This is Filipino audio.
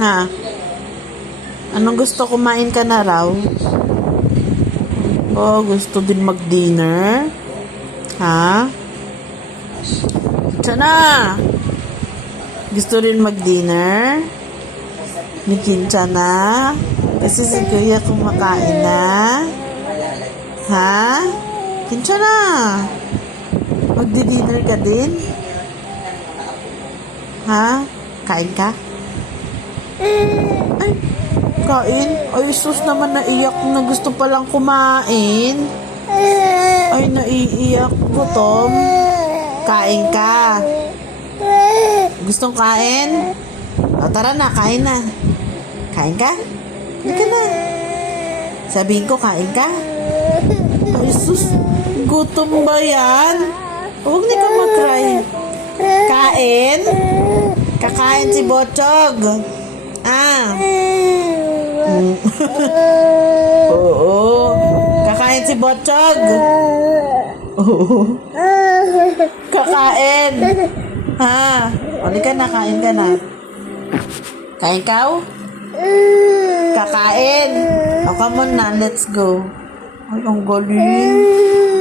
Ha? Anong gusto? Kumain ka na raw? Oh, gusto din mag-dinner? Ha? Sana! Gusto rin mag-dinner? Ni Kincha na? Kasi si Kuya kumakain na? Ha? Kincha na! Magdi-dinner ka din? Ha? Kain ka? Ay, kain? Ay, sus naman, naiyak na gusto palang kumain. Ay, naiiyak. Gutom. Kain ka. Gustong kain? O, tara na, kain na. Kain ka? Hindi ka na. Sabihin ko, kain ka? Ay, sus. Gutom ba yan? Huwag na ka mag-cry. Kain? Kakain si Botchog. Ah. Oo. Kakain si Botchog. Oo. Kakain. Ha? Halika na, kain ka na. Kain ka? Kakain. O, come on na, let's go. Ay, ang galing.